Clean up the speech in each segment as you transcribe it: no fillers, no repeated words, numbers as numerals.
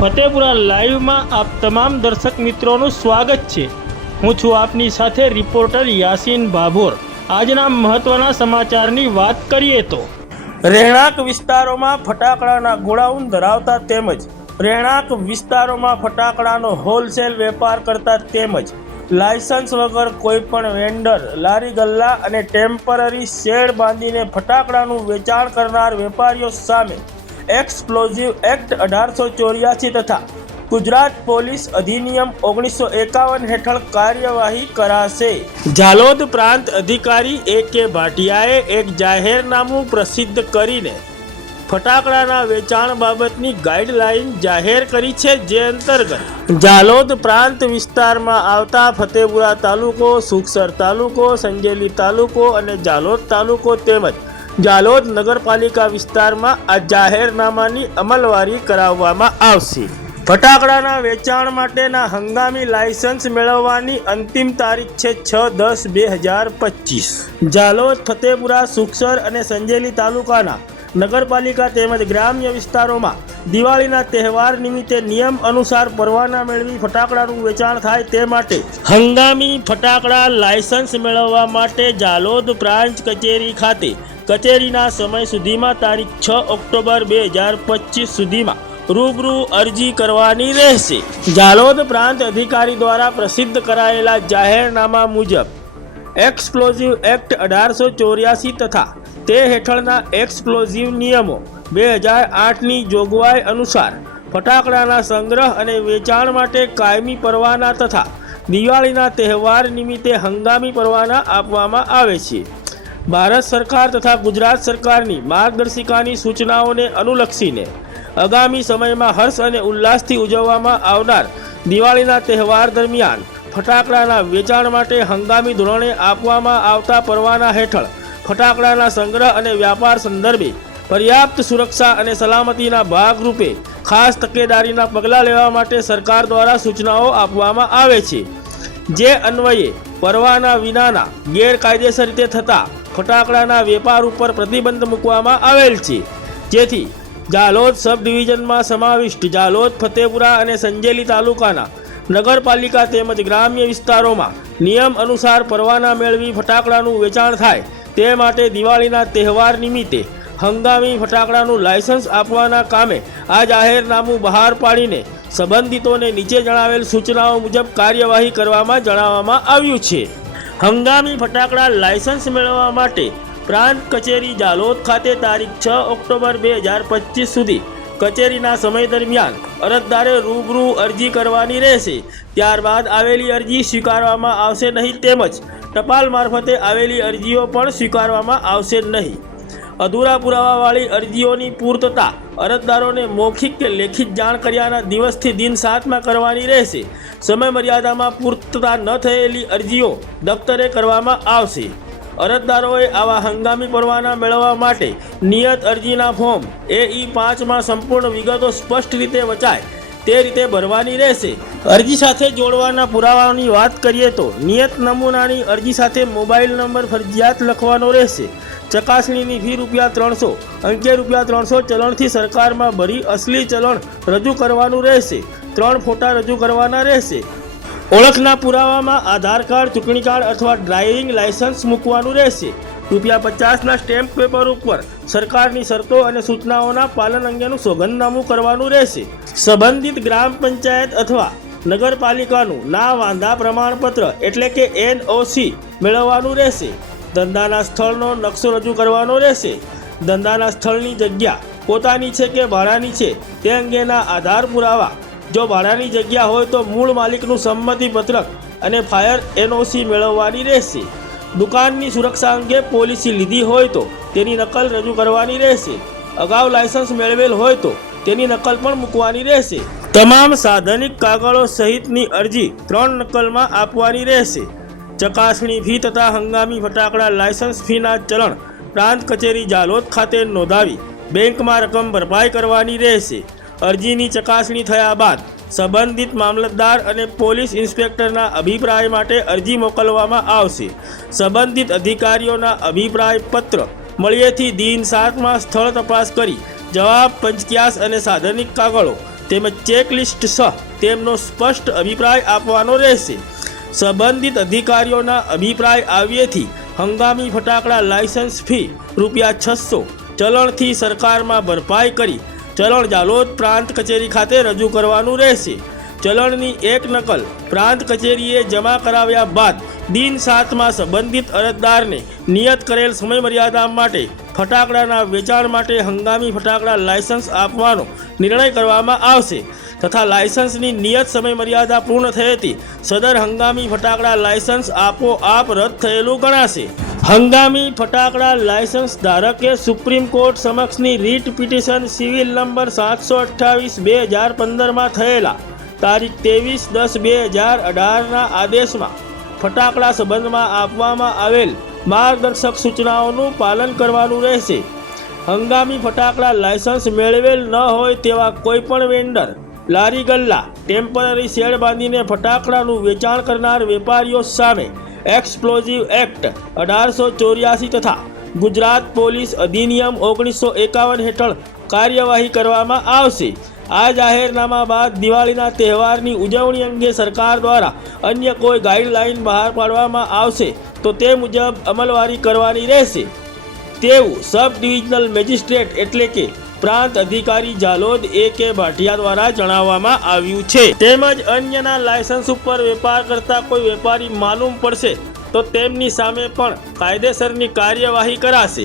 ફતેપુરા લાઈવમાં આપ તમામ દર્શક મિત્રોનું સ્વાગત છે। હું છું આપની સાથે રિપોર્ટર યાસીન ભાભોર। આજના મહત્વના સમાચારની વાત કરીએ તો રહેણાંક વિસ્તારોમાં ફટાકડાના ગોડાઉન ધરાવતા તેમજ રહેણાંક વિસ્તારોમાં ફટાકડાનો હોલસેલ વેપાર કરતા તેમજ લાયસન્સ વગર કોઈપણ વેન્ડર, લારી ગલ્લા અને ટેમ્પરરી શેડ બાંધીને ફટાકડાનું વેચાણ કરનાર વેપારીઓ સામે એક્સપ્લોઝિવ એક્ટ 1884 તથા ગુજરાત પોલીસ અધિનિયમ 1951 હેઠળ કાર્યવાહી કરાશે। ઝાલોદ પ્રાંત અધિકારી A.K. ભાટિયાએ એક જાહેરનામું પ્રસિદ્ધ કરીને ફટાકડાના વેચાણ બાબતની ગાઈડલાઈન જાહેર કરી છે, જે અંતર્ગત ઝાલોદ પ્રાંત વિસ્તારમાં આવતા ફતેપુરા તાલુકો, સુખસર તાલુકો, સંજેલી તાલુકો અને ઝાલોદ તાલુકો તેમજ ઝાલોદ નગરપાલિકા વિસ્તારમાં આ જાહેરનામાની અમલવારી કરાવવામાં આવશે। ફટાકડાના વેચાણ માટેના હંગામી લાયસન્સ મેળવવાની અંતિમ તારીખ છે 6/10/2025। ઝાલોદ, ફતેપુરા, સુખસર અને સંજેલી તાલુકાના નગરપાલિકા તેમજ ગ્રામ્ય વિસ્તારોમાં દિવાળીના તહેવાર નિમિત્તે નિયમ અનુસાર પરવાના મેળવી ફટાકડાનું વેચાણ થાય તે માટે હંગામી ફટાકડા લાયસન્સ મેળવવા માટે ઝાલોદ પ્રાંત કચેરી ખાતે કચેરીના સમય સુધીમાં તારીખ 6 ઓક્ટોબર 2025 સુધીમાં રૂબરૂ અરજી કરવાની રહેશે। ઝાલોદ પ્રાંત અધિકારી દ્વારા પ્રસિદ્ધ કરાયેલા જાહેરનામા મુજબ એક્સપ્લોઝિવ એક્ટ 1884 તથા તે હેઠળના એક્સપ્લોઝિવ નિયમો 2008ની જોગવાઈ અનુસાર ફટાકડાના સંગ્રહ અને વેચાણ માટે કાયમી પરવાના તથા દિવાળીના તહેવાર નિમિત્તે હંગામી પરવાના આપવામાં આવે છે। ભારત સરકાર તથા ગુજરાત સરકારની માર્ગદર્શિકાની સૂચનાઓને અનુલક્ષીને આગામી સમયમાં હર્ષ અને ઉલ્લાસથી ઉજવવામાં આવનાર દિવાળીના તહેવાર દરમિયાન ફટાકડાના વેચાણ માટે હંગામી ધોરણે આપવામાં આવતા પરવાના હેઠળ ફટાકડાના સંગ્રહ અને વ્યાપાર સંદર્ભે પર્યાપ્ત સુરક્ષા અને સલામતીના ભાગરૂપે ખાસ તકેદારીના પગલાં લેવા માટે સરકાર દ્વારા સૂચનાઓ આપવામાં આવે છે, જે અન્વયે પરવાના વિનાના ગેરકાયદેસર રીતે થતા ફટાકડાના વેપાર ઉપર પ્રતિબંધ મૂકવામાં આવેલ છે, જેથી ઝાલોદ સબ ડિવિઝનમાં સમાવિષ્ટ ઝાલોદ, ફતેપુરા અને સંજેલી તાલુકાના નગરપાલિકા તેમજ ગ્રામ્ય વિસ્તારોમાં નિયમ અનુસાર પરવાના મેળવી ફટાકડાનું વેચાણ થાય તે માટે દિવાળીના તહેવાર નિમિત્તે હંગામી ફટાકડાનું લાયસન્સ આપવાના કામે આ જાહેરનામું બહાર પાડીને સંબંધિતોને નીચે જણાવેલ સૂચનાઓ મુજબ કાર્યવાહી કરવામાં જણાવવામાં આવ્યું છે। હંગામી ફટાકડા લાયસન્સ મેળવવા માટે પ્રાંત કચેરી ઝાલોદ ખાતે તારીખ 6 ઓક્ટોબર 2025 સુધી કચેરીના સમય દરમિયાન અરજદારે રૂબરૂ અરજી કરવાની રહેશે। ત્યારબાદ આવેલી અરજી સ્વીકારવામાં આવશે નહીં, તેમજ ટપાલ મારફતે આવેલી અરજીઓ પણ સ્વીકારવામાં આવશે નહીં। અધૂરા પુરાવાવાળી અરજીઓની પૂર્તતા અરજદારોને મૌખિક કે લેખિત જાણ કર્યાના દિવસથી દિન 7માં કરવાની રહેશે। સમય મર્યાદામાં પૂર્તતા ન થયેલી અરજીઓ દફતરે કરવામાં આવશે। અરજદારોએ આવા હંગામી પરવાના મેળવવા માટે નિયત અરજીના ફોર્મ AE5માં સંપૂર્ણ વિગતો સ્પષ્ટ રીતે વચાય તે રીતે ભરવાની રહેશે। અરજી સાથે જોડવાના પુરાવાઓની વાત કરીએ તો નિયત નમૂનાની અરજી સાથે મોબાઈલ નંબર ફરજિયાત લખવાનો રહેશે। ચકાસણીની ફી ₹300, અંકે ₹300 ચલણથી સરકારમાં ભરી અસલી ચલણ રજૂ કરવાનું રહેશે। 3 ફોટા રજૂ કરવાના રહેશે। ઓળખના પુરાવામાં આધાર કાર્ડ, ચૂંટણી કાર્ડ અથવા ડ્રાઇવિંગ લાયસન્સ મૂકવાનું રહેશે। ₹50ના સ્ટેમ્પ પેપર ઉપર સરકારની શરતો અને સૂચનાઓના પાલન અંગેનું સોગંદનામું કરવાનું રહેશે। સંબંધિત ગ્રામ પંચાયત અથવા નગરપાલિકાનું ના વાંધા પ્રમાણપત્ર એટલે કે NOC મેળવવાનું રહેશે। ધંધાના સ્થળનો નકશો રજૂ કરવાનો રહેશે। ધંધાના સ્થળની જગ્યા પોતાની છે કે ભાડાની છે તે અંગેના આધાર પુરાવા, જો ભાડાની જગ્યા હોય તો મૂળ માલિકનું સંમતિપત્રક અને ફાયર NOC મેળવવાની રહેશે। દુકાનની સુરક્ષા અંગે પોલિસી લીધી હોય તો તેની નકલ રજૂ કરવાની રહેશે। અગાઉ લાયસન્સ મેળવેલ હોય તો તેની નકલ પણ મૂકવાની રહેશે। તમામ સાધનિક કાગળો સહિતની અરજી 3 નકલમાં આપવાની રહેશે। ચકાસણી ફી તથા હંગામી ફટાકડા લાયસન્સ ફીના ચલણ પ્રાંત કચેરી ઝાલોદ ખાતે નોંધાવી બેંકમાં રકમ ભરપાઈ કરવાની રહેશે। અરજીની ચકાસણી થયા બાદ સંબંધિત મામલતદાર અને પોલીસ ઇન્સ્પેક્ટરના અભિપ્રાય માટે અરજી મોકલવામાં આવશે। સંબંધિત અધિકારીઓના અભિપ્રાય પત્ર મળ્યેથી દિન 7માં સ્થળ તપાસ કરી જવાબ, પંચક્યાસ અને સાધનિક કાગળો તેમજ ચેકલિસ્ટ સહ તેમનો સ્પષ્ટ અભિપ્રાય આપવાનો રહેશે. સંબંધિત અધિકારીઓના અભિપ્રાય આવ્યેથી હંગામી ફટાકડા લાયસન્સ ફી ₹600 ચલણથી સરકારમાં ભરપાઈ કરી ચલણ જાલોદ પ્રાંત કચેરી ખાતે રજૂ કરવાનું રહેશે. ચલણની એક નકલ પ્રાંત કચેરીએ જમા કરાવ્યા બાદ દિન 7માં સંબંધિત અરજદારને નિયત કરેલ સમયમર્યાદા માટે ફટાકડાના વેચાણ માટે હંગામી ફટાકડા લાયસન્સ આપવાનો નિર્ણય કરવામાં આવશે તથા લાયસન્સની નિયત સમયમર્યાદા પૂર્ણ થયેથી સદર હંગામી ફટાકડા લાયસન્સ આપોઆપ રદ થયેલું ગણાશે. હંગામી ફટાકડા લાયસન્સ ધારકે સુપ્રીમ કોર્ટ સમક્ષની રીટ પિટિશન સિવિલ નંબર 728/2015માં થયેલા તારીખ 23/10/2018ના આદેશમાં ફટાકડા સંબંધમાં આપવામાં આવેલ માર્ગદર્શક સૂચનાઓનું પાલન કરવાનું રહેશે. હંગામી ફટાકડા લાયસન્સ મેળવેલ ન હોય તેવા કોઈપણ વેન્ડર, લારી ગલ્લા, ટેમ્પરરી શેડ બાંધીને ફટાકડાનું વેચાણ કરનાર વેપારીઓ સામે એક્સપ્લોઝિવ એક્ટ 1884 તથા ગુજરાત પોલીસ અધિનિયમ 1951 હેઠળ કાર્યવાહી કરવામાં આવશે. આ જાહેરનામા બાદ દિવાળીના તહેવારની ઉજવણી અંગે સરકાર દ્વારા અન્ય કોઈ ગાઈડલાઈન બહાર પાડવામાં આવશે તો તે મુજબ અમલવારી કરવાની રહેશે તેવું સબ ડિવિઝનલ મેજિસ્ટ્રેટ એટલે કે પ્રાંત અધિકારી જાલોદ A.K. ભાટિયા દ્વારા જણાવવામાં આવ્યું છે. તેમજ અન્યના લાયસન્સ ઉપર વેપાર કરતા કોઈ વેપારી માલુમ પડશે તો તેમની સામે પણ કાયદેસરની કાર્યવાહી કરાશે.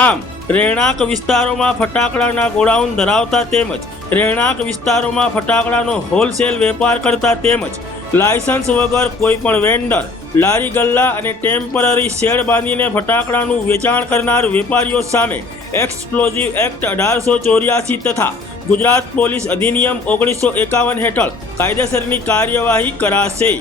આમ રહેણાંક વિસ્તારોમાં ફટાકડાના ગોડાઉન ધરાવતા તેમજ રહેણાંક વિસ્તારોમાં ફટાકડાનો હોલસેલ વેપાર કરતા તેમજ લાયસન્સ વગર કોઈપણ વેન્ડર, લારી ગલ્લા અને ટેમ્પરરી શેડ બાંધીને ફટાકડાનું વેચાણ કરનાર વેપારીઓ સામે એક્સપ્લોઝિવ એક્ટ 1884 તથા ગુજરાત પોલીસ અધિનિયમ 1951 હેઠળ કાયદેસરની કાર્યવાહી કરાશે.